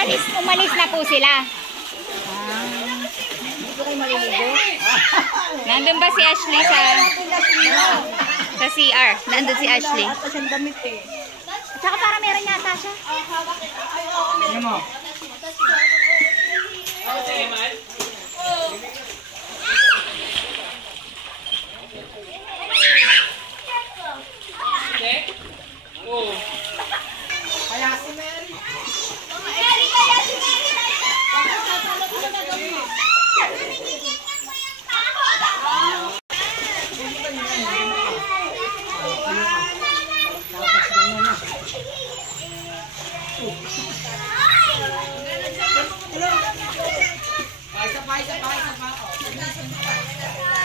Umalis na po sila. Dito kayo maliligo. Nandun ba si Ashley sa CR? Nandun si Ashley. At siyang damit eh. Tsaka para meron yata siya. Ano mo? Kaya si Mary. Isa pa.